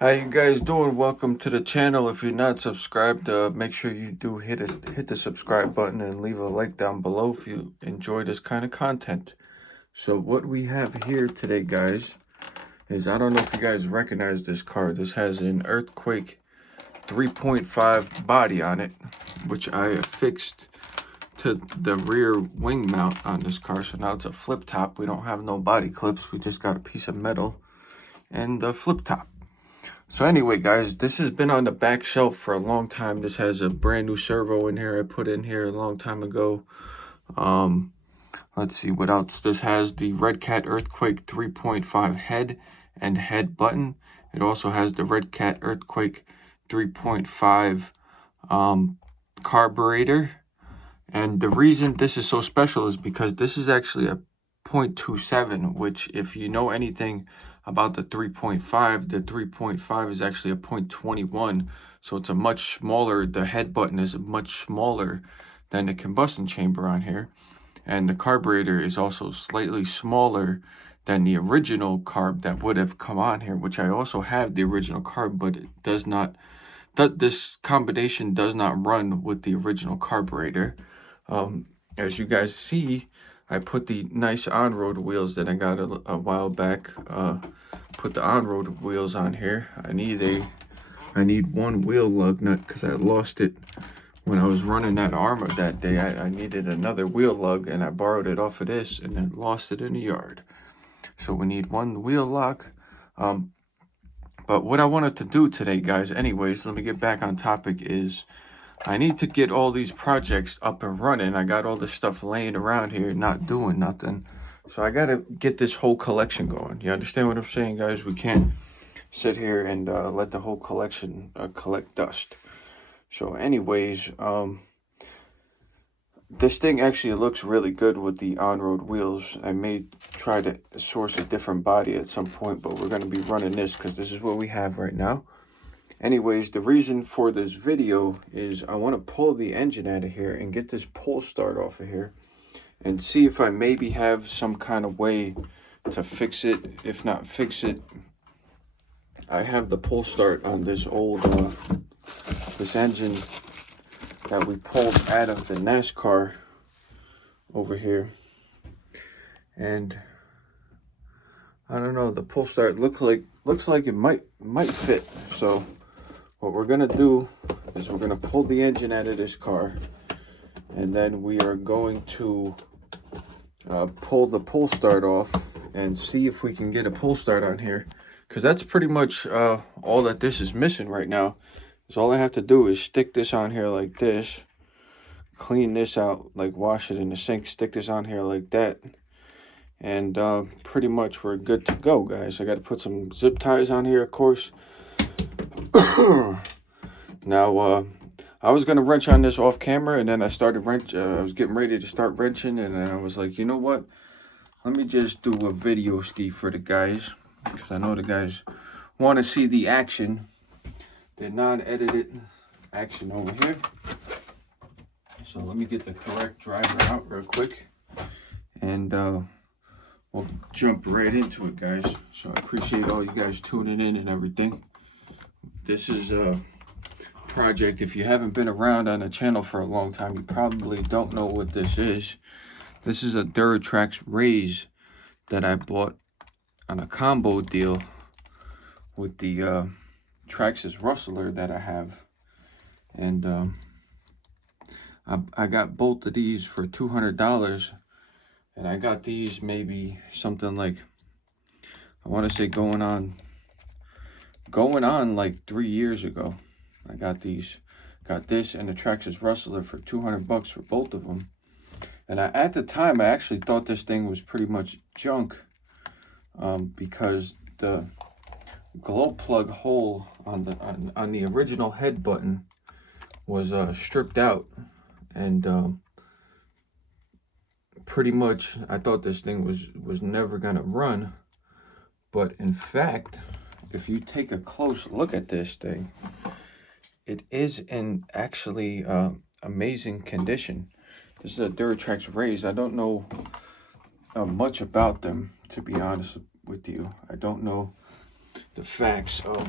How you guys doing? Welcome to the channel. If you're not subscribed, make sure you do hit the subscribe button and leave a like down below if you enjoy this kind of content. So what we have here today, guys, is I don't know if you guys recognize this car. This has an Earthquake 3.5 body on it, which I affixed to the rear wing mount on this car. So now it's a flip top. We don't have no body clips. We just got a piece of metal and the flip top. So anyway, guys, this has been on the back shelf for a long time. This has a brand new servo in here I put in here a long time ago. Let's see what else. This has the Red Cat Earthquake 3.5 head and head button. It also has the Red Cat Earthquake 3.5 carburetor. And the reason this is so special is because this is actually a 0.27, which if you know anything about the 3.5 is actually a 0.21. So it's a much smaller, the head button is much smaller than the combustion chamber on here. And the carburetor is also slightly smaller than the original carb that would have come on here, which I also have the original carb, but it does not, this combination does not run with the original carburetor. As you guys see, I put the nice on-road wheels that I got a while back. Put the on-road wheels on here. I need one wheel lug nut because I lost it when I was running that Armor that day. I needed another wheel lug and I borrowed it off of this and then lost it in the yard. So we need one wheel lock. But what I wanted to do today, guys, anyways, let me get back on topic, is I need to get all these projects up and running. I got all this stuff laying around here, not doing nothing. So I got to get this whole collection going. You understand what I'm saying, guys? We can't sit here and let the whole collection collect dust. So anyways, this thing actually looks really good with the on-road wheels. I may try to source a different body at some point, but we're going to be running this because this is what we have right now. Anyways, the reason for this video is I want to pull the engine out of here and get this pull start off of here and see if I maybe have some kind of way to fix it. If not fix it, I have the pull start on this old, this engine that we pulled out of the NASCAR over here. And I don't know, the pull start looks like it might fit. So what we're gonna do is we're gonna pull the engine out of this car, and then we are going to pull the pull start off and see if we can get a pull start on here, because that's pretty much all that this is missing right now. So all I have to do is stick this on here like this, clean this out, like wash it in the sink, stick this on here like that, and pretty much we're good to go, guys. I got to put some zip ties on here, of course. Now, I was gonna wrench on this off camera, and then I started I was getting ready to start wrenching, and then I was like, you know what? Let me just do a video ski for the guys, because I know the guys want to see the action, the non-edited action over here. So let me get the correct driver out real quick, and we'll jump right into it, guys. So I appreciate all you guys tuning in and everything. This is a project, if you haven't been around on the channel for a long time, you probably don't know what this is. This is a Duratrax Raze that I bought on a combo deal with the Traxxas Rustler that I have. And I got both of these for $200, and I got these maybe something like, I want to say going on like 3 years ago. I got this and the Traxxas Rustler for $200 for both of them. And at the time, I actually thought this thing was pretty much junk, because the glow plug hole on the original head button was stripped out, and pretty much I thought this thing was never gonna run. But in fact, if you take a close look at this thing, it is in actually amazing condition. This is a Duratrax Raze. I don't know much about them, to be honest with you. I don't know the facts of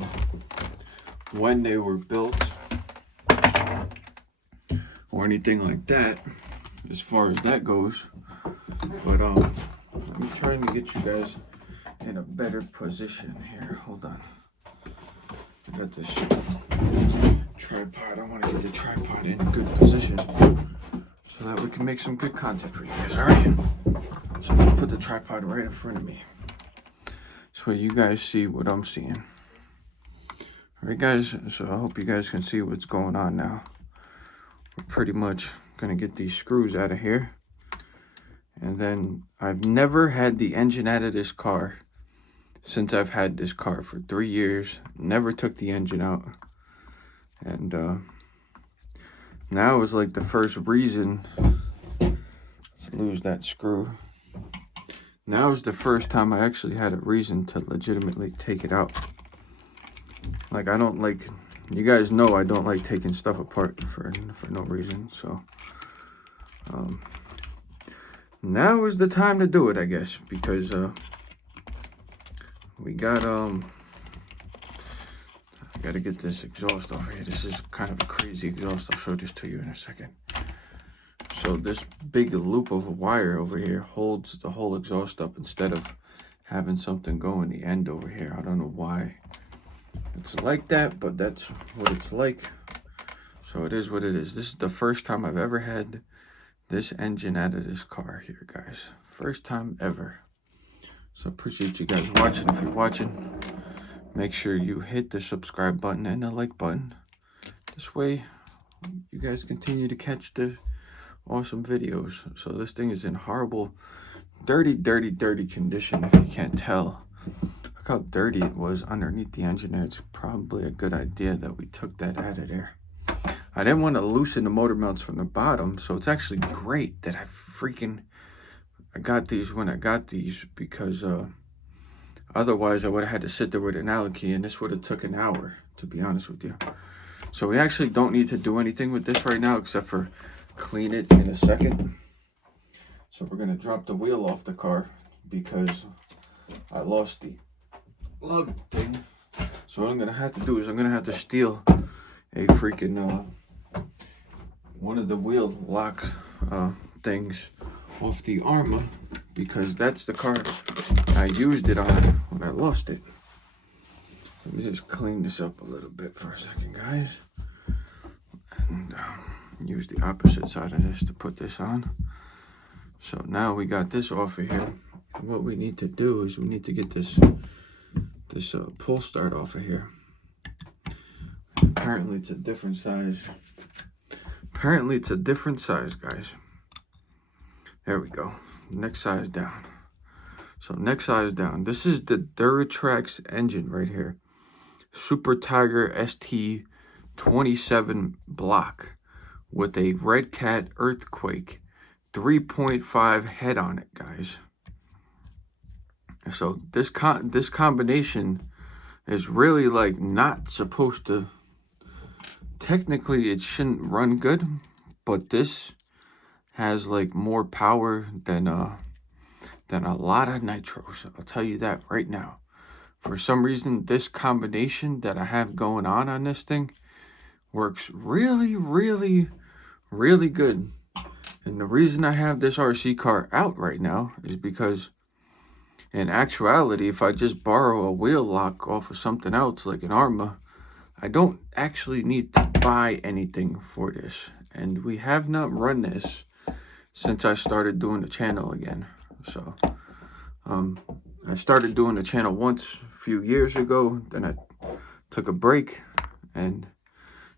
when they were built or anything like that, as far as that goes. But let me try to get you guys in a better position here. Hold on. I got this tripod. I want to get the tripod in a good position so that we can make some good content for you guys. All right. So I'm gonna put the tripod right in front of me so you guys see what I'm seeing. All right, guys. So I hope you guys can see what's going on now. We're pretty much gonna get these screws out of here. And then I've never had the engine out of this car since I've had this car for 3 years. Never took the engine out. And now is like the first reason. Let's lose that screw. Now is the first time I actually had a reason to legitimately take it out. Like, I don't like, you guys know I don't like taking stuff apart for no reason. So now is the time to do it, I guess, because we got I gotta get this exhaust off here. This is kind of a crazy exhaust. I'll show this to you in a second. So this big loop of wire over here holds the whole exhaust up instead of having something go in the end over here. I don't know why it's like that, but that's what it's like. So it is what it is. This is the first time I've ever had this engine out of this car here, guys. First time ever. So appreciate you guys watching. If you're watching, make sure you hit the subscribe button and the like button. This way you guys continue to catch the awesome videos. So this thing is in horrible, dirty condition, if you can't tell. Look how dirty it was underneath the engine there. It's probably a good idea that we took that out of there. I didn't want to loosen the motor mounts from the bottom, so it's actually great that I got these when I got these, because otherwise I would have had to sit there with an Allen key, and this would have took an hour, to be honest with you. So we actually don't need to do anything with this right now except for clean it in a second. So we're going to drop the wheel off the car because I lost the lug thing. So what I'm going to have to do is I'm going to have to steal a freaking one of the wheel lock things off the Arma, because that's the car I used it on when I lost it. Let me just clean this up a little bit for a second, guys, and use the opposite side of this to put this on. So now we got this off of here. And what we need to do is we need to get this pull start off of here. Apparently it's a different size. Apparently it's a different size, guys. There we go. Next size down. So next size down. This is the Duratrax engine right here. Super Tiger ST27 block with a Red Cat Earthquake 3.5 head on it, guys. So this combination is really like not supposed to. Technically, it shouldn't run good, but this has like more power than a lot of nitros. I'll tell you that right now. For some reason, this combination that I have going on this thing works really good. And the reason I have this RC car out right now is because in actuality, if I just borrow a wheel lock off of something else like an Arma, I don't actually need to buy anything for this. And we have not run this since I started doing the channel again. So I started doing the channel once a few years ago, then I took a break, and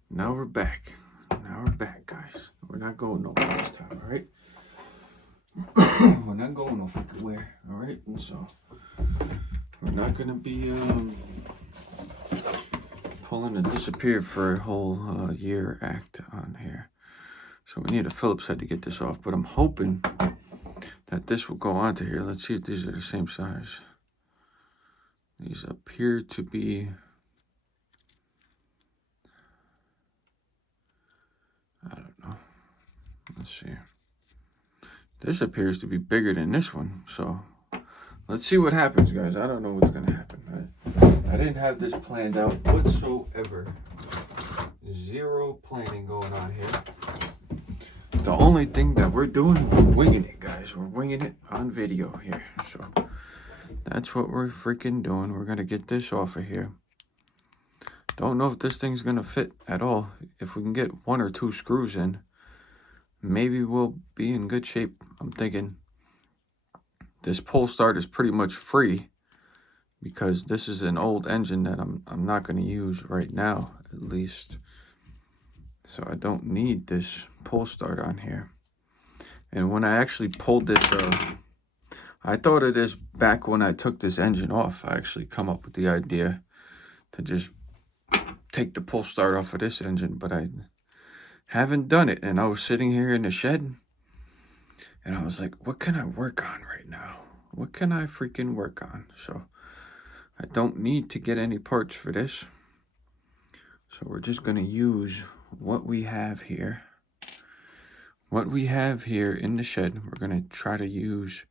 now we're back. Now we're back, guys. We're not going nowhere this time, all right? We're not going no freaking where, all right? And so we're not gonna be pulling a disappear for a whole year act on here. So we need a Phillips head to get this off, but I'm hoping that this will go onto here. Let's see if these are the same size. These appear to be, I don't know. Let's see. This appears to be bigger than this one. So let's see what happens, guys. I don't know what's going to happen. I didn't have this planned out whatsoever. Zero planning going on here. The only thing that we're doing, we're winging it, guys. We're winging it on video here. So that's what we're freaking doing. We're going to get this off of here. Don't know if this thing's going to fit at all. If we can get 1 or 2 screws in, maybe we'll be in good shape. I'm thinking this pull start is pretty much free because this is an old engine that I'm not going to use right now, at least. So I don't need this pull start on here. And when I actually pulled this, I thought of this back when I took this engine off. I actually come up with the idea to just take the pull start off of this engine, but I haven't done it. And I was sitting here in the shed and I was like, what can I work on right now? What can I freaking work on? So I don't need to get any parts for this. So we're just going to use what we have here. What we have here in the shed, we're going to try to use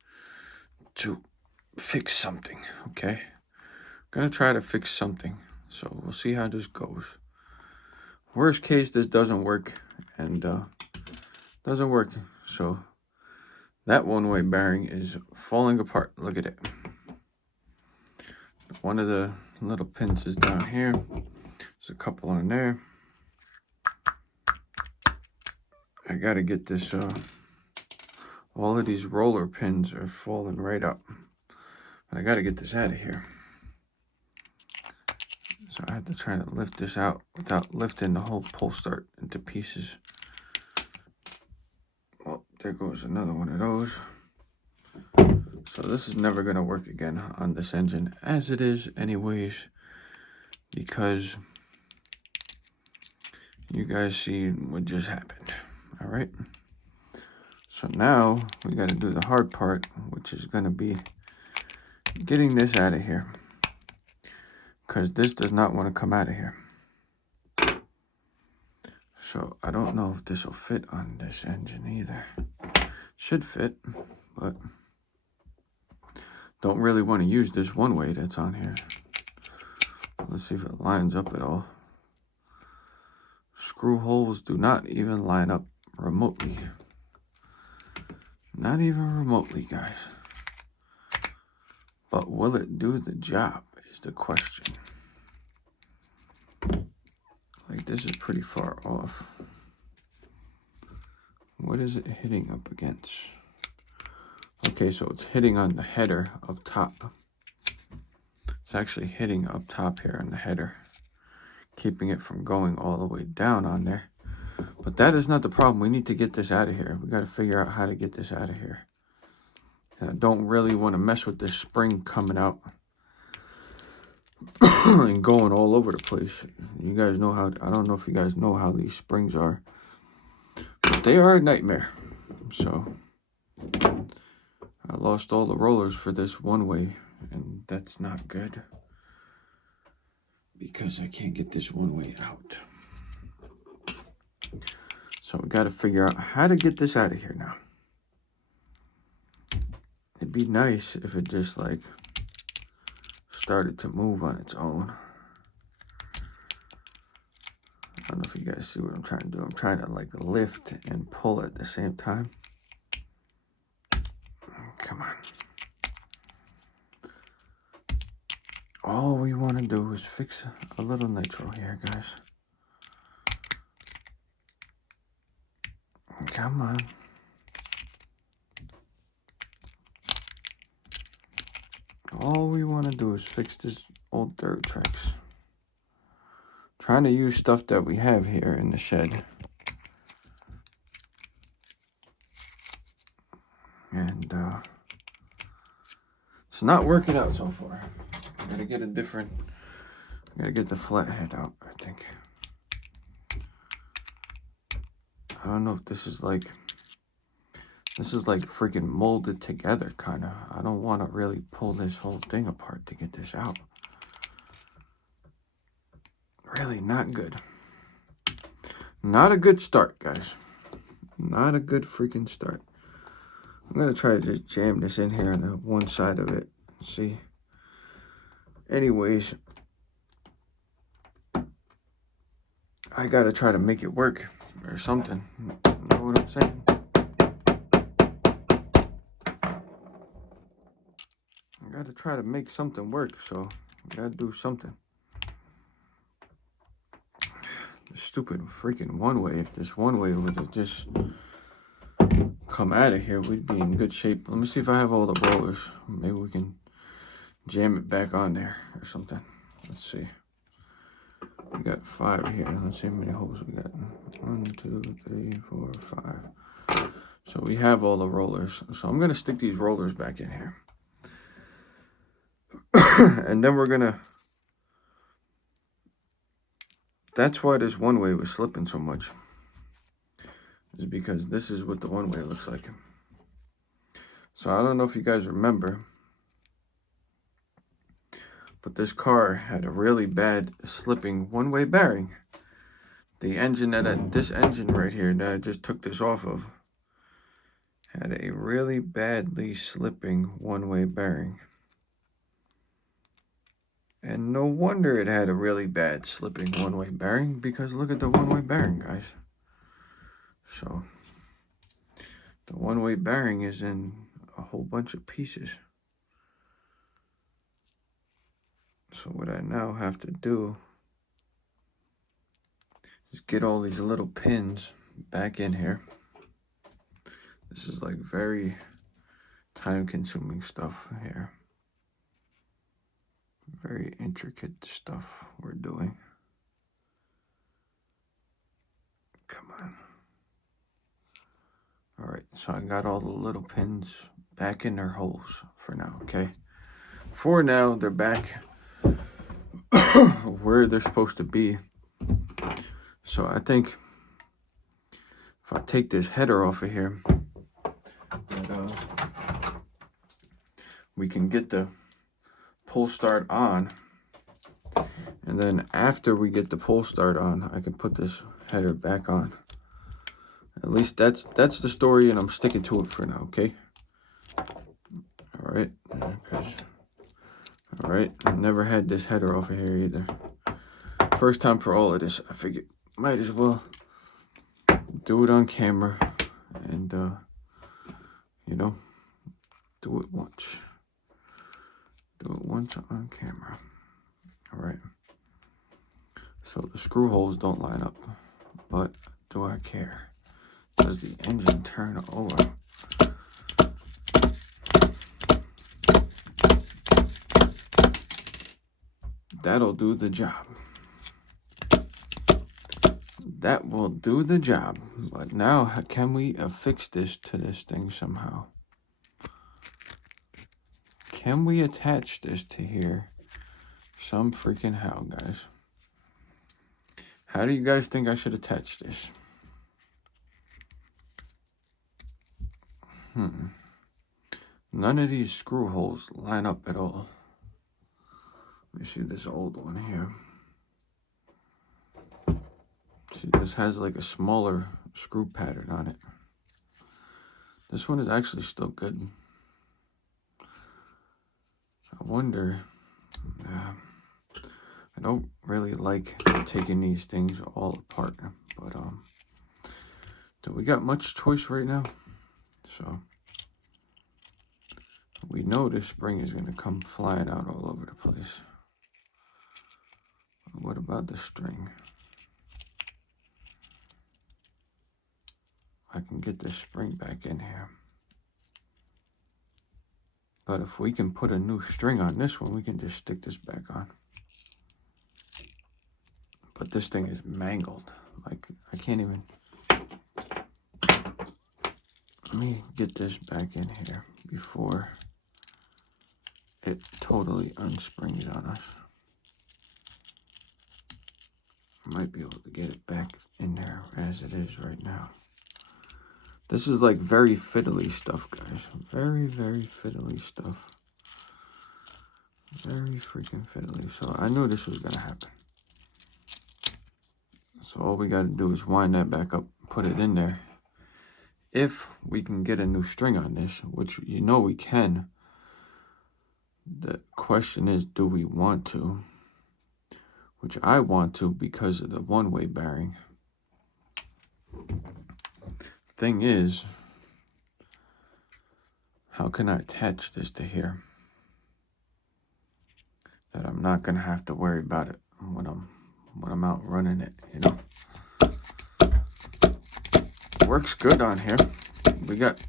to fix something, okay? Going to try to fix something. So we'll see how this goes. Worst case, this doesn't work, and doesn't work. So that one-way bearing is falling apart. Look at it. One of the little pins is down here. There's a couple on there. I got to get this, all of these roller pins are falling right up. I got to get this out of here. So I have to try to lift this out without lifting the whole pull start into pieces. Well, there goes another one of those. So this is never going to work again on this engine, as it is anyways, because you guys see what just happened. All right. So now we got to do the hard part, which is going to be getting this out of here, because this does not want to come out of here. So I don't know if this will fit on this engine either. Should fit, but don't really want to use this one way that's on here. Let's see if it lines up at all. Screw holes do not even line up remotely. Not even remotely, guys. But will it do the job is the question. Like, this is pretty far off. What is it hitting up against? Okay, so it's hitting on the header up top. It's actually hitting up top here on the header, keeping it from going all the way down on there. But that is not the problem. We need to get this out of here. We got to figure out how to get this out of here. And I don't really want to mess with this spring coming out and going all over the place. You guys know how, I don't know if you guys know how these springs are, but they are a nightmare. So I lost all the rollers for this one way, and that's not good because I can't get this one way out. So we got to figure out how to get this out of here now. It'd be nice if it just like started to move on its own. I don't know if you guys see what I'm trying to do. I'm trying to like lift and pull at the same time. Come on. All we want to do is fix a little nitro here, guys. Come on. All we want to do is fix this old Duratrax. Trying to use stuff that we have here in the shed. And it's not working out so far. I gotta get a different, I gotta get the flathead out, I think. I don't know if this is like freaking molded together, kind of. I don't want to really pull this whole thing apart to get this out. Really not good. Not a good start, guys. Not a good freaking start. I'm going to try to just jam this in here on the one side of it. See. Anyways, I gotta try to make it work or something. You know what I'm saying? I gotta try to make something work, so I gotta do something. The stupid freaking one-way. If this one-way would have just come out of here, we'd be in good shape. Let me see if I have all the rollers. Maybe we can jam it back on there or something. Let's see. We got 5 here. Let's see how many holes we got. 1, 2, 3, 4, 5. So we have all the rollers. So I'm gonna stick these rollers back in here. And then we're gonna, that's why this one-way was slipping so much, is because this is what the one-way looks like. So I don't know if you guys remember, but this car had a really bad slipping one-way bearing. The engine this engine right here that I just took this off of had a really badly slipping one-way bearing. And no wonder it had a really bad slipping one-way bearing, because look at the one-way bearing, guys. So the one-way bearing is in a whole bunch of pieces. So what I now have to do is get all these little pins back in here. This is like very time-consuming stuff here. Very intricate stuff we're doing. Come on. All right, so I got all the little pins back in their holes for now, okay? For now, they're back where they're supposed to be. So I think if I take this header off of here, we can get the pull start on. And then after we get the pull start on, I can put this header back on. At least that's the story, and I'm sticking to it for now, okay? All right, all right, I've never had this header off of here either. First time for all of this. I figured might as well do it on camera and you know, do it once. Do it once on camera. All right. So the screw holes don't line up, but do I care? Does the engine turn over? That'll do the job. That will do the job. But now, can we affix this to this thing somehow? Can we attach this to here? Some freaking how, guys. How do you guys think I should attach this? None of these screw holes line up at all. Let me see this old one here. See, this has like a smaller screw pattern on it. This one is actually still good. I wonder, I don't really like taking these things all apart, but so we got much choice right now. So we know this spring is going to come flying out all over the place. What about the string? I can get this spring back in here. But if we can put a new string on this one, we can just stick this back on. But this thing is mangled. Like, I can't even... Let me get this back in here before it totally unsprings on us. I might be able to get it back in there as it is right now. This is like very fiddly stuff, guys. Very, very fiddly stuff. Very freaking fiddly. So I knew this was going to happen. So all we got to do is wind that back up, put it in there. If we can get a new string on this, which you know we can. The question is, do we want to? which I want to because of the one-way bearing. Thing is, how can I attach this to here that I'm not gonna have to worry about it when I'm out running it, you know? Works good on here. We got,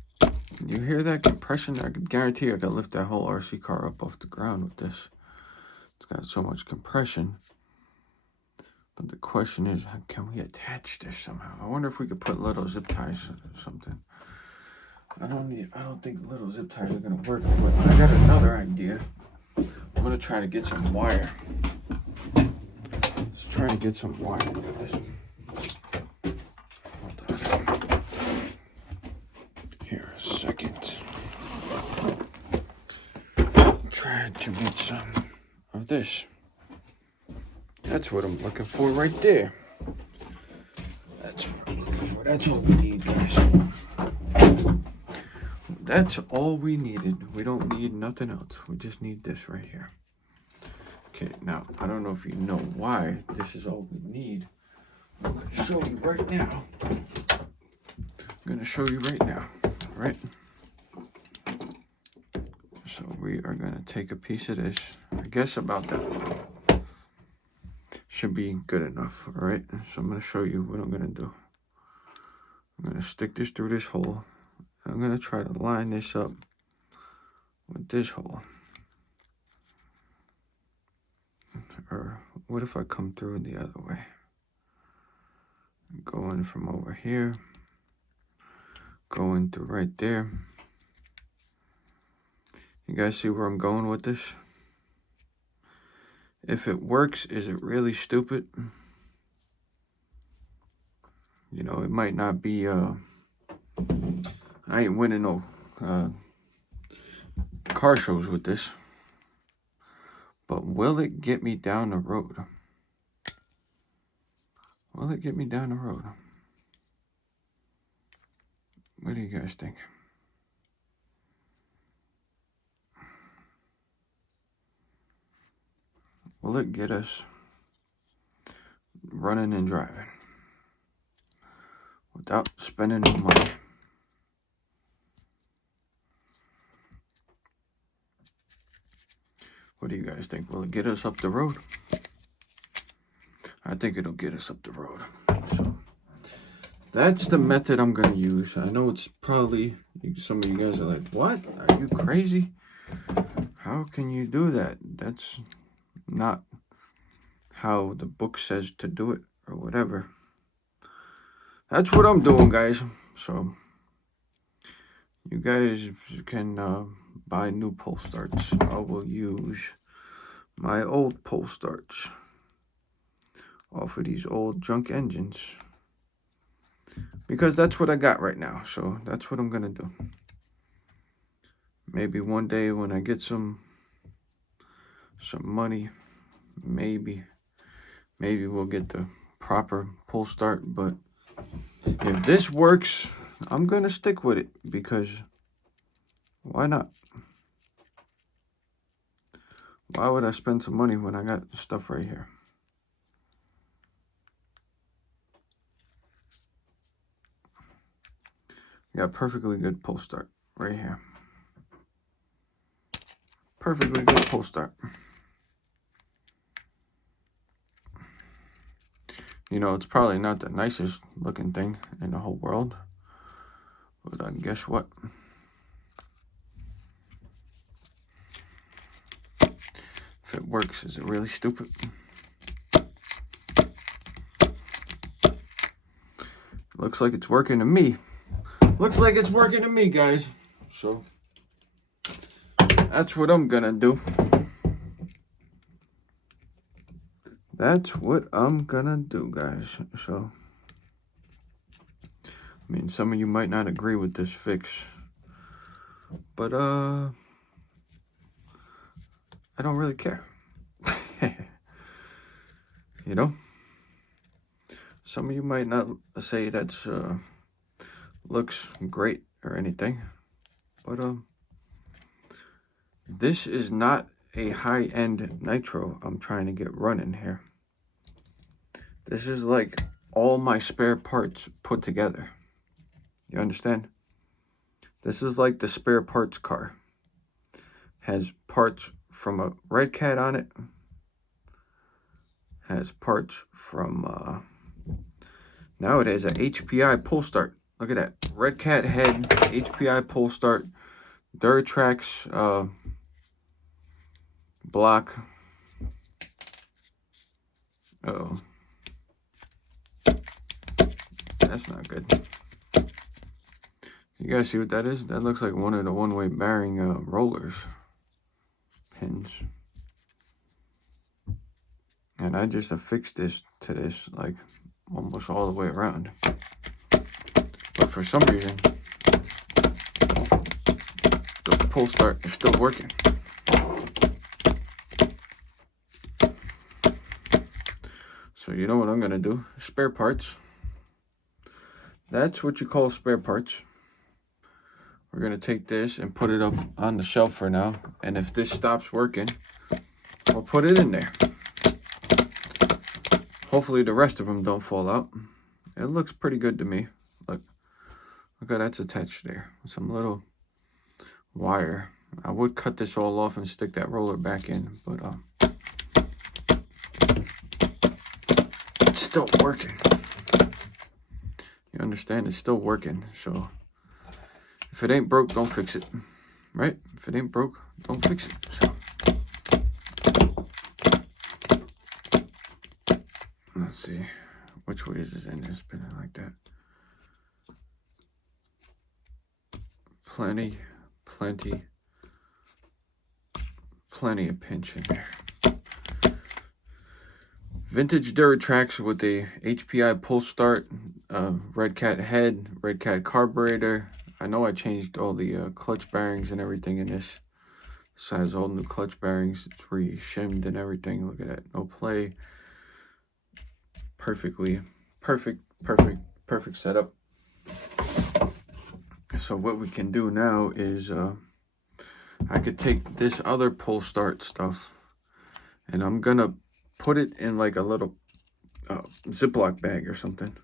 you hear that compression? I can guarantee I could lift that whole RC car up off the ground with this. It's got so much compression. But the question is, can we attach this somehow? I wonder if we could put little zip ties or something. I don't think little zip ties are gonna work, but I got another idea. I'm gonna try to get some wire. Let's try to get some wire. Look at this. Hold on. Here, a second. Trying to get some of this. That's what I'm looking for right there. That's what I'm looking for. That's all we need, guys. That's all we needed. We don't need nothing else. We just need this right here. Okay, now, I don't know if you know why this is all we need. I'm going to show you right now. Right? So we are going to take a piece of this. I guess about that should be good enough, all right? So I'm going to show you what I'm going to do. I'm going to stick this through this hole. I'm going to try to line this up with this hole. Or what if I come through the other way? Going from over here, going through right there. You guys see where I'm going with this? If it works, is it really stupid? You know, it might not be, I ain't winning no car shows with this. But will it get me down the road? Will it get me down the road? What do you guys think? Will it get us running and driving without spending no money? What do you guys think? Will it get us up the road? I think it'll get us up the road. So that's the method I'm going to use. I know it's probably, some of you guys are like, what? Are you crazy? How can you do that? That's not how the book says to do it or whatever. That's what I'm doing, guys. So you guys can buy new pole starts. I will use my old pole starts off of these old junk engines because that's what I got right now. So that's what I'm gonna do. Maybe one day when I get some money, maybe we'll get the proper pole start. But if this works, I'm gonna stick with it because why not? Why would I spend some money when I got stuff right here? Got perfectly good pole start right here. Perfectly good pole start. You know, it's probably not the nicest looking thing in the whole world. But guess what? If it works, is it really stupid? Looks like it's working to me. Looks like it's working to me, guys. So that's what I'm gonna do. That's what I'm gonna do, guys. So, I mean, some of you might not agree with this fix, but I don't really care. You know, some of you might not say that's looks great or anything, but this is not a high-end Nitro I'm trying to get running here. This is like all my spare parts put together. You understand? This is like the spare parts car. Has parts from a Red Cat on it. Has parts from, now it has a HPI pull start. Look at that. Red Cat head, HPI pull start, Duratrax block. Uh-oh. That's not good. You guys see what that is? That looks like one of the one-way bearing rollers. Pins. And I just affixed this to this like almost all the way around. But for some reason, the pull start is still working. So you know what I'm gonna do? Spare parts. That's what you call spare parts. We're gonna take this and put it up on the shelf for now. And if this stops working, we'll put it in there. Hopefully the rest of them don't fall out. It looks pretty good to me. Look how that's attached there. Some little wire. I would cut this all off and stick that roller back in, but it's still working. You understand? It's still working. So if it ain't broke, don't fix it. Right? If it ain't broke, don't fix it. So let's see. Which way is this engine spinning like that? Plenty of pinch in there. Vintage Duratrax with the HPI pull start, Red Cat head, Red Cat carburetor. I know I changed all the clutch bearings and everything in this. This has all new clutch bearings. It's re-shimmed and everything. Look at that. No play. Perfect setup. So what we can do now is I could take this other pull start stuff and I'm gonna put it in like a little Ziploc bag or something,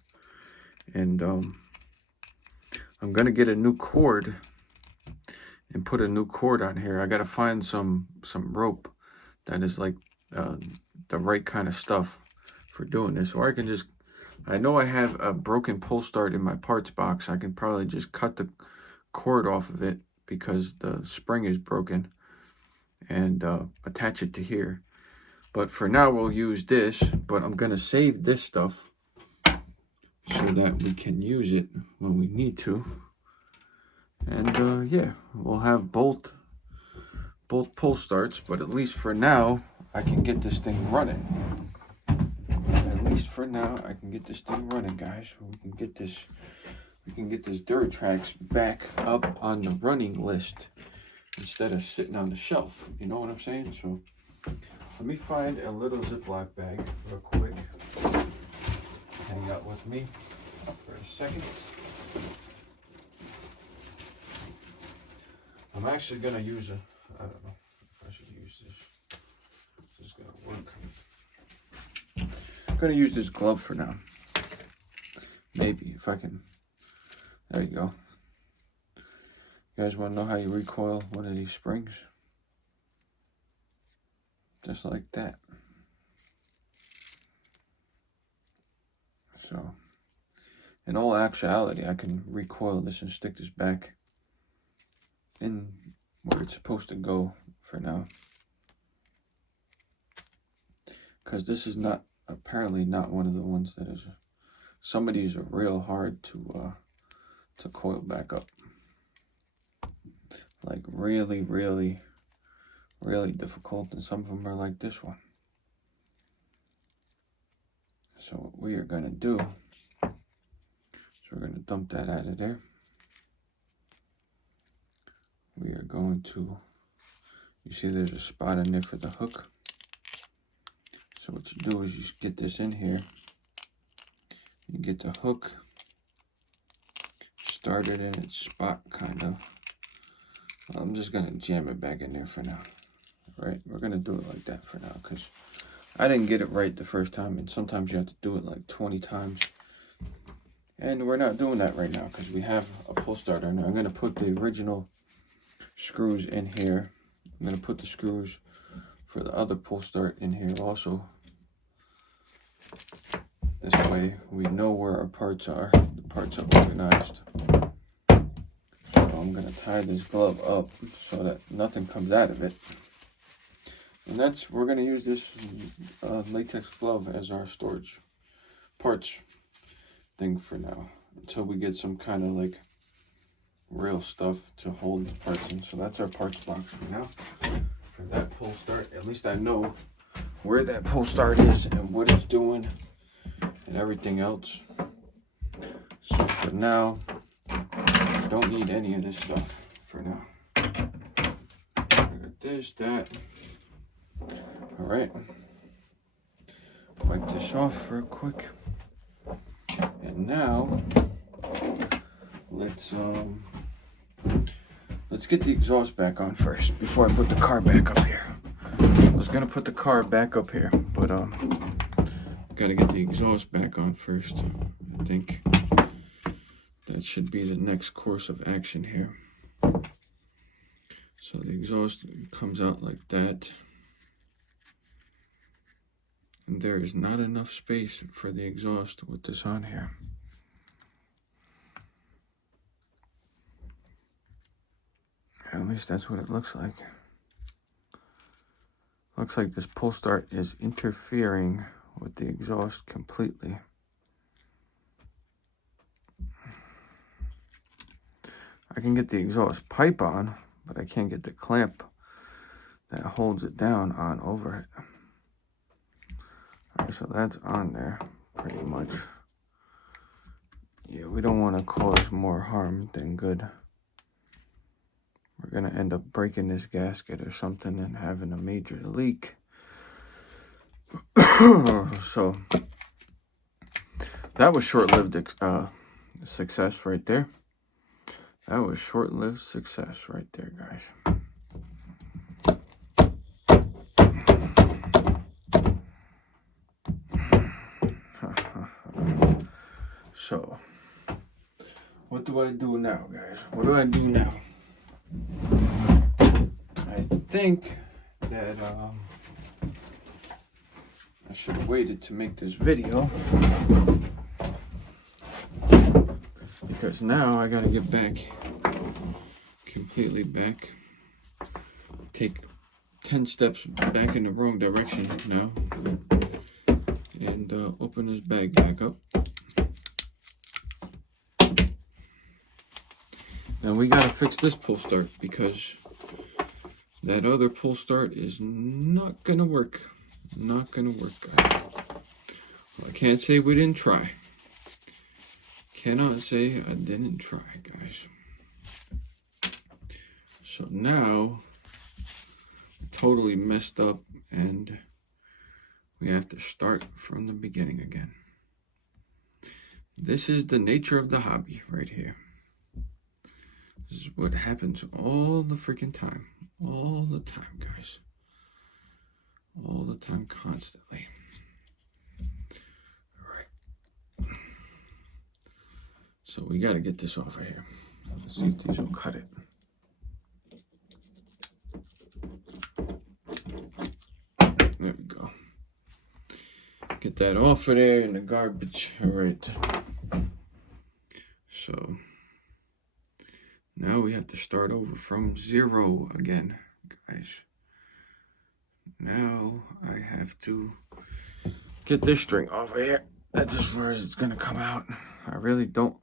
and I'm gonna get a new cord and put a new cord on here. I gotta find some rope that is like the right kind of stuff for doing this, or I can just, I know I have a broken pull start in my parts box. I can probably just cut the cord off of it because the spring is broken and attach it to here. But for now we'll use this, but I'm gonna save this stuff so that we can use it when we need to. And yeah, we'll have both pull starts, but at least for now I can get this thing running. At least for now I can get this thing running, guys. We can get this Duratrax back up on the running list instead of sitting on the shelf. You know what I'm saying? So let me find a little Ziploc bag real quick. Hang out with me for a second. I'm actually gonna use I don't know if I should use this. This is gonna work. I'm gonna use this glove for now. Maybe if I can. There you go. You guys wanna know how you recoil one of these springs? Just like that. So, in all actuality, I can recoil this and stick this back in where it's supposed to go for now. Because this is not, apparently not one of the ones that is, some of these are real hard to coil back up. Like really difficult, and some of them are like this one. So what we are going to do is we're going to dump that out of there. We are going to, you see there's a spot in there for the hook. So what you do is you get this in here. You get the hook started in its spot, kind of. I'm just going to jam it back in there for now. Right? We're going to do it like that for now because I didn't get it right the first time, and sometimes you have to do it like 20 times. And we're not doing that right now because we have a pull starter. Now I'm going to put the original screws in here. I'm going to put the screws for the other pull start in here also. This way we know where our parts are. The parts are organized. So I'm going to tie this glove up so that nothing comes out of it. And we're going to use this latex glove as our storage parts thing for now. Until we get some kind of like real stuff to hold the parts in. So that's our parts box for now. For that pull start, at least I know where that pull start is and what it's doing and everything else. So for now, I don't need any of this stuff for now. I got this, that. All right. Wipe this off real quick. And now, let's get the exhaust back on first before I put the car back up here. I was gonna put the car back up here, but gotta get the exhaust back on first. I think that should be the next course of action here. So the exhaust comes out like that. And there is not enough space for the exhaust with this on here. At least that's what it looks like. Looks like this pull start is interfering with the exhaust completely. I can get the exhaust pipe on, but I can't get the clamp that holds it down on over it. Alright, so that's on there pretty much. Yeah, we don't want to cause more harm than good. We're going to end up breaking this gasket or something and having a major leak. So that was short-lived success right there. That was short-lived success right there, guys. So, what do I do now, guys? What do I do now? I think that I should have waited to make this video, because now I gotta get back, completely back, take 10 steps back in the wrong direction now, and open this bag back up. Now we gotta fix this pull start because that other pull start is not gonna work. Not gonna work, guys. Well, I can't say we didn't try. Cannot say I didn't try, guys. So now, totally messed up and we have to start from the beginning again. This is the nature of the hobby right here. This is what happens all the freaking time. All the time, guys. All the time, constantly. Alright. So we got to get this off of here. Let's see if these will cut it. There we go. Get that off of there in the garbage. Alright. So now we have to start over from 0 again, guys. Now I have to get this string off of here. That's as far as it's gonna come out. I really don't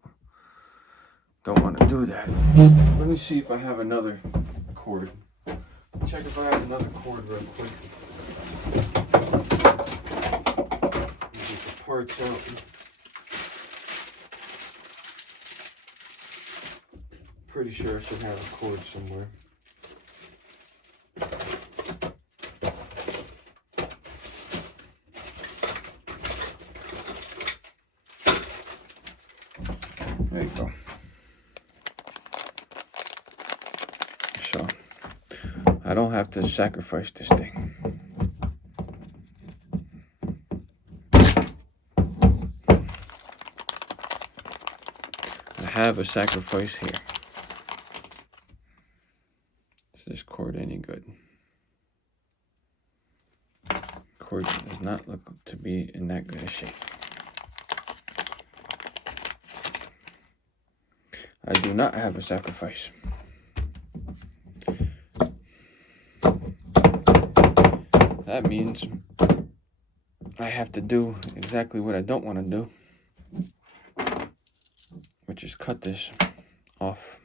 want to do that. Let me see if I have another cord. Check if I have another cord real quick. Get the parts out. Pretty sure I should have a cord somewhere. There you go. So, I don't have to sacrifice this thing. have a sacrifice here. Is this cord any good? Cord does not look to be in that good a shape. I do not have a sacrifice. That means I have to do exactly what I don't want to do, which is cut this off.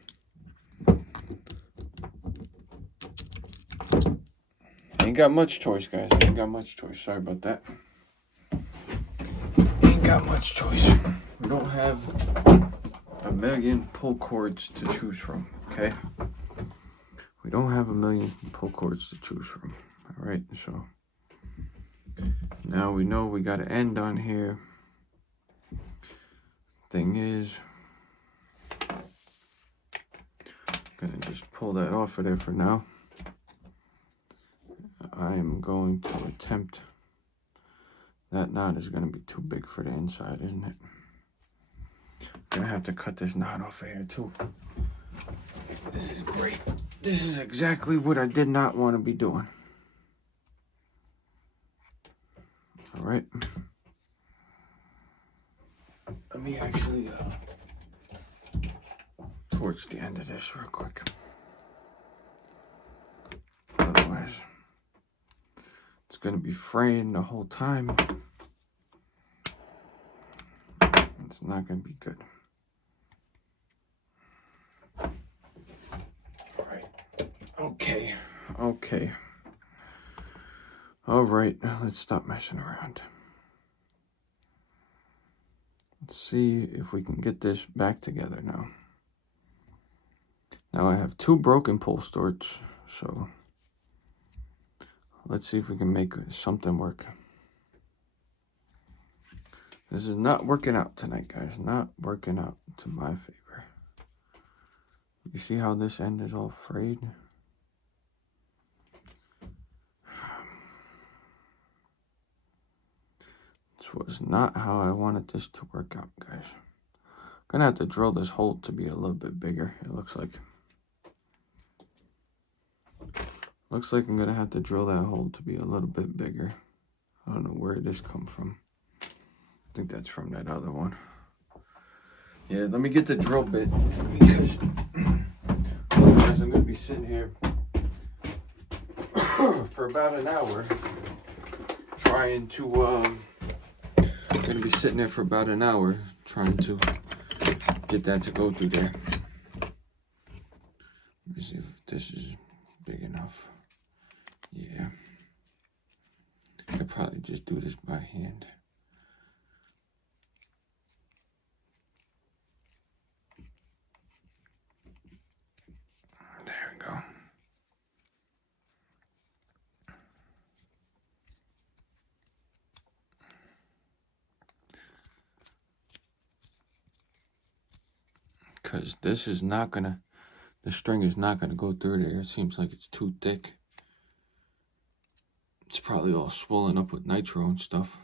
Ain't got much choice, guys. Ain't got much choice. Sorry about that. Ain't got much choice. We don't have a million pull cords to choose from, okay? We don't have a million pull cords to choose from. All right, so now we know we got to end on here. Thing is, I'm gonna just pull that off of there for now. I am going to attempt, that knot is going to be too big for the inside, isn't it? I'm going to have to cut this knot off of here too. This is great. This is exactly what I did not want to be doing. All right. Let me actually torch the end of this real quick. Otherwise, it's going to be fraying the whole time. It's not going to be good. All right. Okay. Okay. All right. Let's stop messing around. Let's see if we can get this back together now. Now I have 2 broken pull studs, so let's see if we can make something work. This is not working out tonight, guys. Not working out to my favor. You see how this end is all frayed? This was not how I wanted this to work out, guys. I'm gonna have to drill this hole to be a little bit bigger, it looks like. Looks like I'm gonna have to drill that hole to be a little bit bigger. I don't know where this come from. I think that's from that other one. Yeah, let me get the drill bit because otherwise I'm gonna be sitting here for about an hour trying to I'm gonna be sitting there for about an hour trying to get that to go through there. Let me see if this is big enough. Yeah. I could probably just do this by hand. There we go. Because this is not gonna, the string is not gonna go through there. It seems like it's too thick. It's probably all swollen up with nitro and stuff.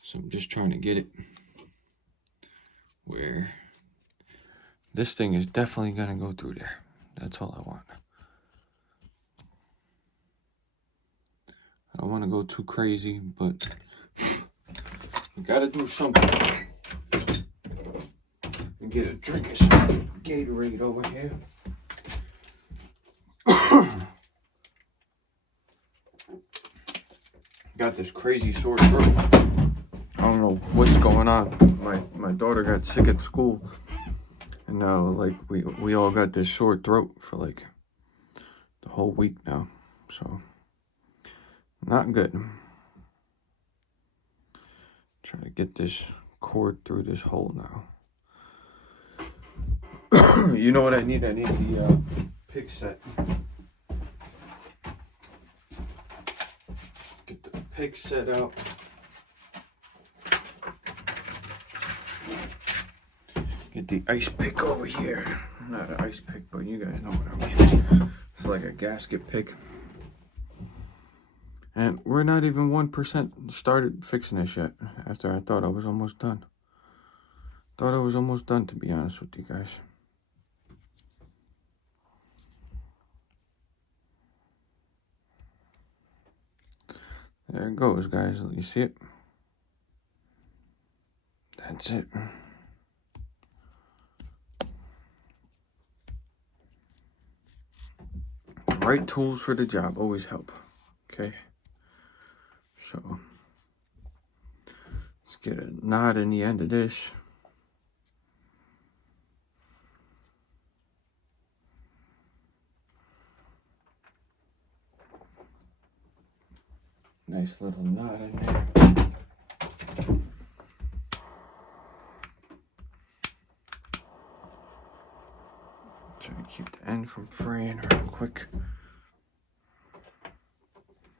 So I'm just trying to get it where this thing is definitely gonna go through there. That's all I want. I don't want to go too crazy, but we gotta do something. And get a drink of some Gatorade over here. Got this crazy sore throat. I don't know what's going on. My daughter got sick at school, and now like we all got this sore throat for like the whole week now. So not good. Trying to get this cord through this hole now. You know what I need? I need the pig set. Get the pig set out. Get the ice pick over here. Not an ice pick, but you guys know what I mean. It's like a gasket pick. And we're not even 1% started fixing this yet, after I thought I was almost done. Thought I was almost done, to be honest with you guys. There it goes, guys. You see it? That's it. The right tools for the job always help. Okay. So let's get a knot in the end of this. Nice little knot in there. Try to keep the end from fraying real quick.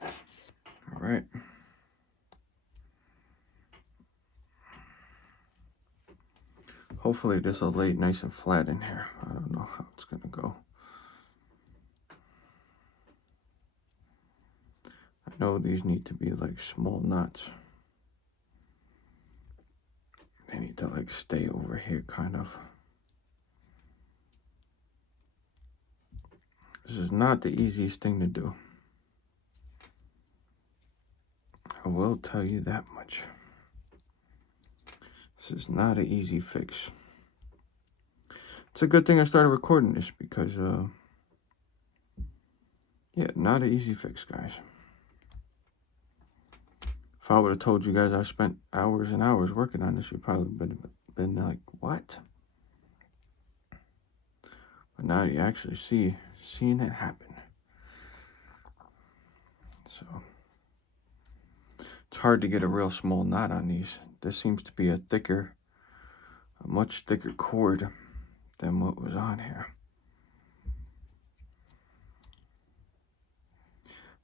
All right. Hopefully this will lay nice and flat in here. I don't know how it's gonna go. I know these need to be like small knots. They need to like stay over here kind of. This is not the easiest thing to do. I will tell you that much. This is not an easy fix. It's a good thing I started recording this because, yeah, not an easy fix, guys. If I would have told you guys I spent hours and hours working on this, you'd probably been like, what? But now you actually seeing it happen. So it's hard to get a real small knot on these. This seems to be a much thicker cord than what was on here.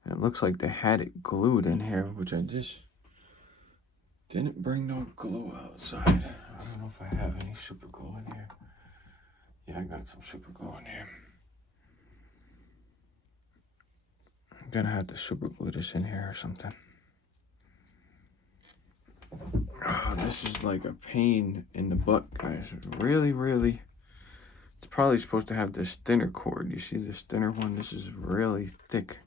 And it looks like they had it glued in here, which I just didn't bring no glue outside. I don't know if I have any super glue in here. Yeah, I got some super glue in here. I'm gonna have to super glue this in here or something. Oh, this is like a pain in the butt, guys. Really, really. It's probably supposed to have this thinner cord. You see this thinner one? This is really thick.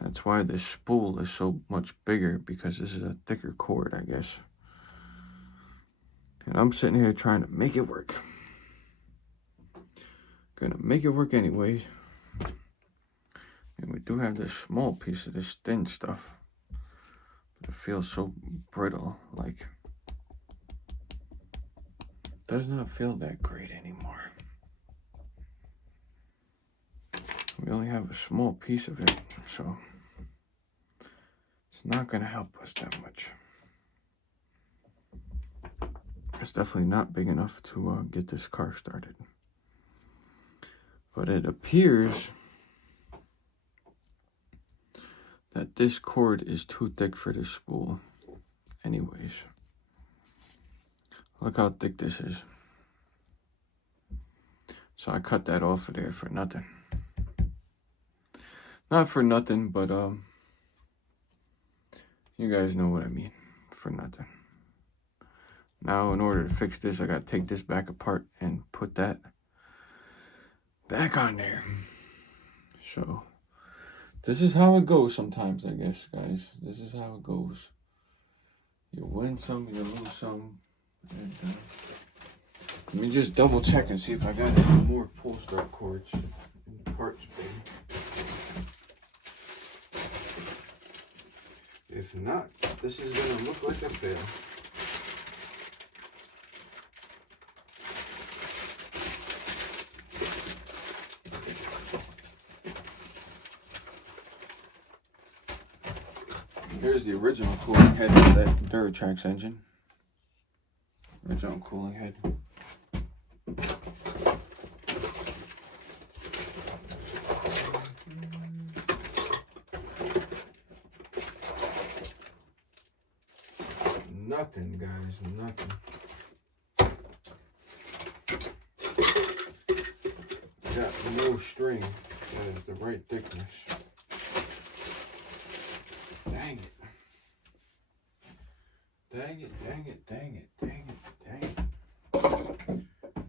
That's why this spool is so much bigger, because this is a thicker cord, I guess. And I'm sitting here trying to make it work. Gonna make it work anyway. And we do have this small piece of this thin stuff. But it feels so brittle, like it does not feel that great anymore. We only have a small piece of it, so it's not gonna help us that much. It's definitely not big enough to get this car started. But it appears that this cord is too thick for this spool anyways. Look how thick this is. So I cut that off of there for nothing. Not for nothing, but you guys know what I mean. For nothing. Now, in order to fix this, I gotta take this back apart and put that back on there. So this is how it goes sometimes, I guess, guys. This is how it goes. You win some, you lose some. And, let me just double check and see if I got any more pull start cords and parts, baby. If not, this is gonna look like a fail. Here's the original cooling head of that Duratrax engine. Original cooling head. Nothing, guys, nothing. Got no string. That is the right thickness. Dang it. Dang it, dang it, dang it, dang it, dang it.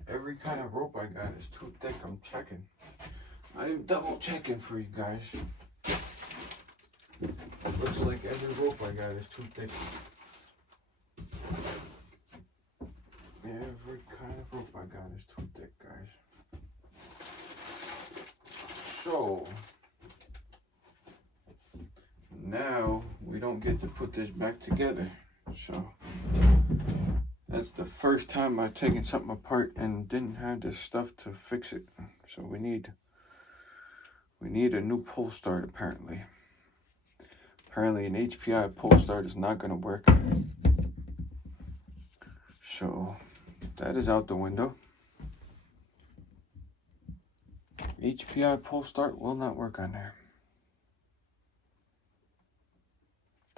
Every kind of rope I got is too thick. I'm checking. I am double checking for you guys. It looks like every rope I got is too thick. Every kind of rope I got is too thick, guys. So, now we don't get to put this back together. So, that's the first time I've taken something apart and didn't have this stuff to fix it. So we need a new pull start apparently. Apparently an HPI pull start is not going to work. So that is out the window. HPI pull start will not work on there.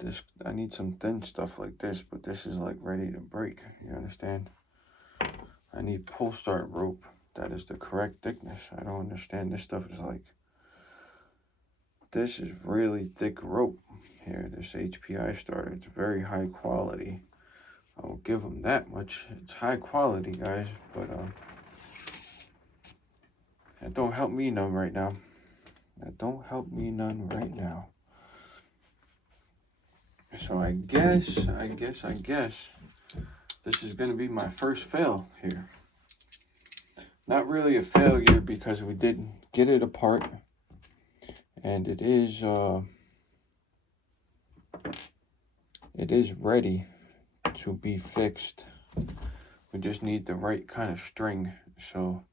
This, I need some thin stuff like this, but this is like ready to break. You understand? I need pull start rope that is the correct thickness. I don't understand. This stuff is like, this is really thick rope here. This HPI starter, it's very high quality. I will give them that much. It's high quality, guys, but that don't help me none right now. That don't help me none right now. So I guess this is gonna be my first fail here. Not really a failure because we did get it apart, and it is ready to be fixed. We just need the right kind of string. So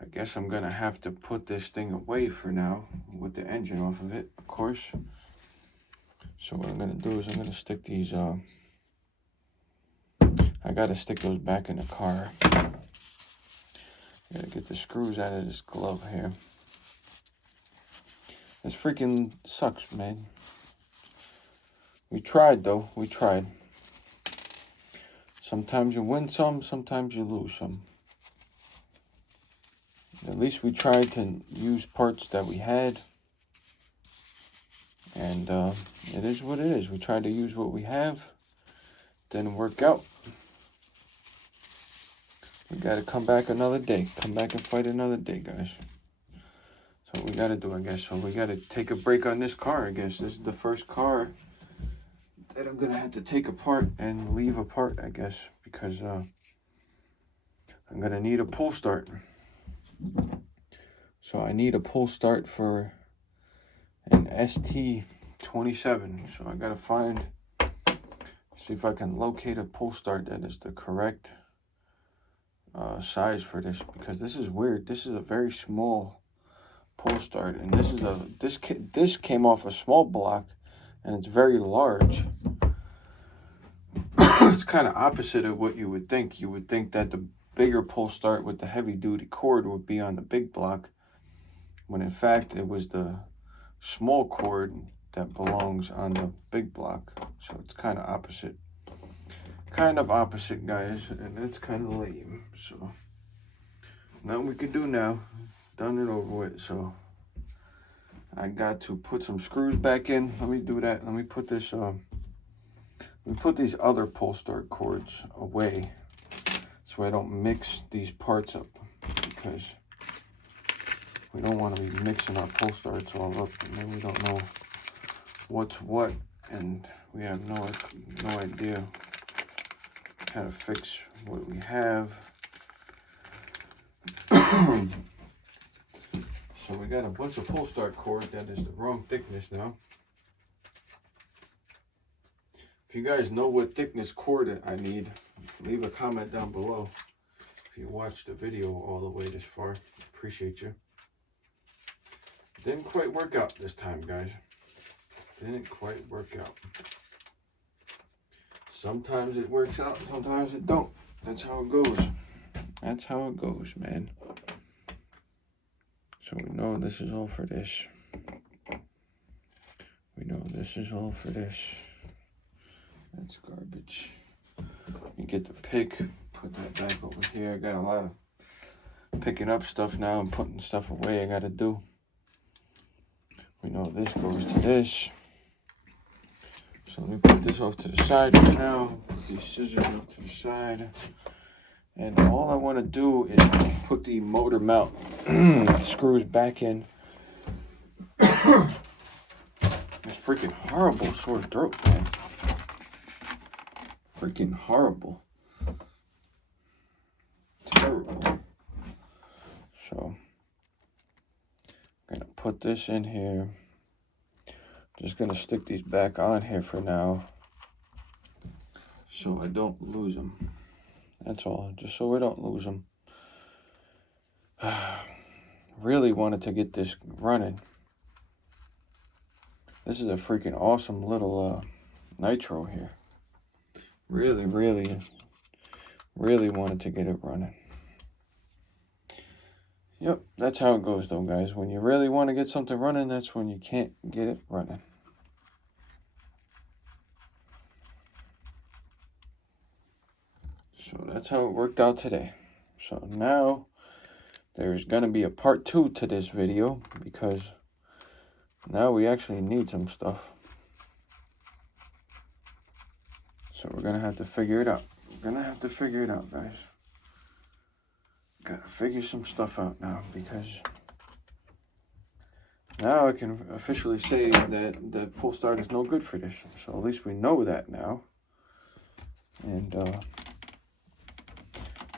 I guess I'm gonna have to put this thing away for now with the engine off of it, of course. So what I'm gonna do is I'm gonna stick these I gotta stick those back in the car. Gotta get the screws out of this glove here. This freaking sucks, man. We tried though, we tried. Sometimes you win some, sometimes you lose some. At least we tried to use parts that we had. And it is what it is. We tried to use what we have. Didn't work out. We gotta come back another day. Come back and fight another day, guys. So we gotta do, I guess. So we gotta take a break on this car, I guess. This is the first car that I'm gonna have to take apart and leave apart, I guess, because I'm gonna need a pull start. So I need a pull start for an ST27. So I gotta see if I can locate a pull start that is the correct size for this, because this is weird. This is a very small pull start, and this came off a small block, and it's very large. It's kind of opposite of what you would think. You would think that the bigger pull start with the heavy duty cord would be on the big block, when in fact it was the small cord that belongs on the big block. So it's kind of opposite. Kind of opposite, guys, and that's kind of lame. So nothing we can do now. Done and over with. So I got to put some screws back in. Let me do that. Let me put this these other pull start cords away so I don't mix these parts up, because we don't want to be mixing our pull starts all up, and then we don't know what's what, and we have no idea how to fix what we have. So we got a bunch of pull start cord that is the wrong thickness now. If you guys know what thickness cord I need, leave a comment down below. If you watched the video all the way this far, appreciate you. Didn't quite work out this time, guys. Didn't quite work out. Sometimes it works out, sometimes it don't. That's how it goes. That's how it goes, man. So we know this is all for this. We know this is all for this. That's garbage. You get the pick, put that back over here. I got a lot of picking up stuff now and putting stuff away I gotta do. We know this goes to this. So let me put this off to the side for now. Put these scissors off to the side. And all I want to do is put the motor mount screws back in. It's freaking horrible sore throat, man. Freaking horrible. Terrible. So, I'm going to put this in here. Just going to stick these back on here for now, so I don't lose them. That's all, just so we don't lose them. Really wanted to get this running. This is a freaking awesome little Nitro here. Really wanted to get it running. Yep, that's how it goes though, guys. When you really want to get something running, that's when you can't get it running. So that's how it worked out today. So now there's going to be a part 2 to this video, because now we actually need some stuff. So we're going to have to figure it out. We're going to have to figure it out, guys. Got to figure some stuff out now, because now I can officially say that the pull start is no good for this. So at least we know that now. And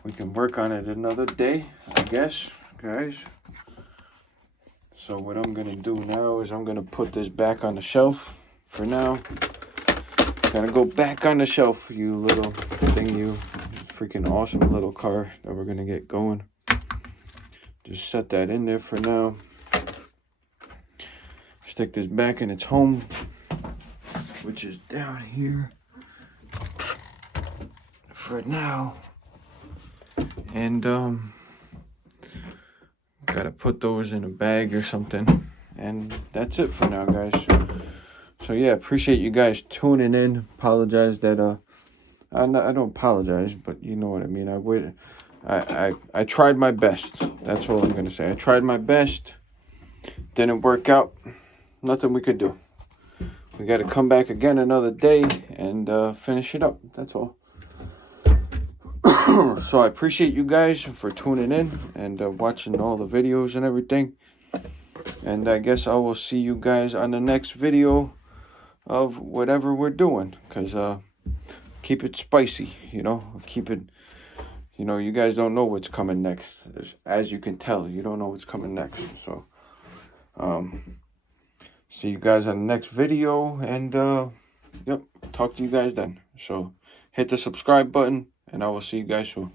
we can work on it another day, I guess, guys. So what I'm going to do now is I'm going to put this back on the shelf for now. Gotta go back on the shelf, you little thing, you freaking awesome little car that we're going to get going. Just set that in there for now. Stick this back in its home, which is down here for now. And gotta put those in a bag or something, and that's it for now, guys. So yeah, appreciate you guys tuning in. Apologize that I don't apologize, but you know what I mean. I tried my best. That's all I'm gonna say. I tried my best. Didn't work out. Nothing we could do. We got to come back again another day and finish it up. That's all. So I appreciate you guys for tuning in and watching all the videos and everything. And I guess I will see you guys on the next video of whatever we're doing. Because keep it spicy, you know. Keep it, you know, you guys don't know what's coming next. As you can tell, you don't know what's coming next. So, see you guys on the next video. And, yep, talk to you guys then. So, hit the subscribe button. And I will see you guys soon.